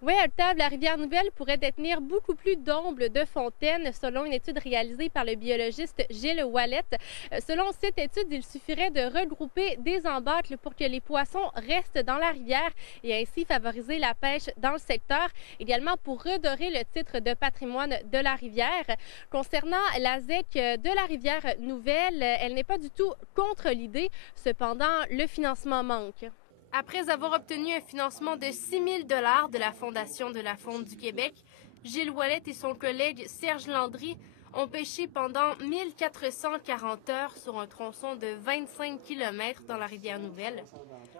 Oui, Octave, la rivière Nouvelle pourrait détenir beaucoup plus d'ombles de fontaines, selon une étude réalisée par le biologiste Gilles Ouellet. Selon cette étude, il suffirait de regrouper des embâcles pour que les poissons restent dans la rivière et ainsi favoriser la pêche dans le secteur, également pour redorer le titre de patrimoine de la rivière. Concernant la ZEC de la rivière Nouvelle, elle n'est pas du tout contre l'idée, cependant, le financement manque. Après avoir obtenu un financement de 6 000 $ de la Fondation de la Faune du Québec, Gilles Ouellet et son collègue Serge Landry ont pêché pendant 1440 heures sur un tronçon de 25 km dans la rivière Nouvelle.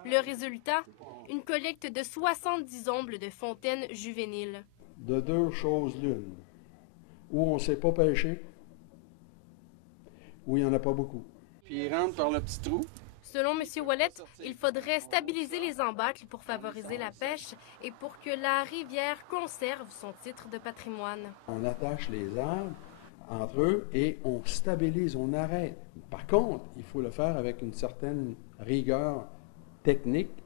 Le résultat, une collecte de 70 ombles de fontaines juvéniles. De deux choses l'une, où on ne sait pas pêcher, où il n'y en a pas beaucoup. Puis il rentre par le petit trou. Selon M. Ouellet, il faudrait stabiliser les embâcles pour favoriser la pêche et pour que la rivière conserve son titre de patrimoine. On attache les arbres entre eux et on stabilise, on arrête. Par contre, il faut le faire avec une certaine rigueur technique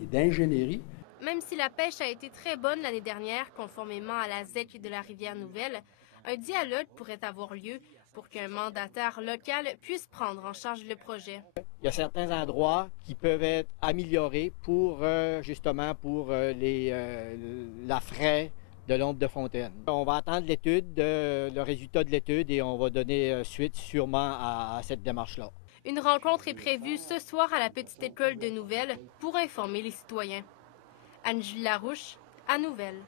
et d'ingénierie. Même si la pêche a été très bonne l'année dernière, conformément à la ZEC de la rivière Nouvelle, un dialogue pourrait avoir lieu pour qu'un mandataire local puisse prendre en charge le projet. Il y a certains endroits qui peuvent être améliorés pour justement pour la fraie de l'ombre de fontaine. On va attendre l'étude, le résultat de l'étude et on va donner suite sûrement à cette démarche-là. Une rencontre est prévue ce soir à la petite école de Nouvelle pour informer les citoyens. Anne-Julie Larouche, à Nouvelle.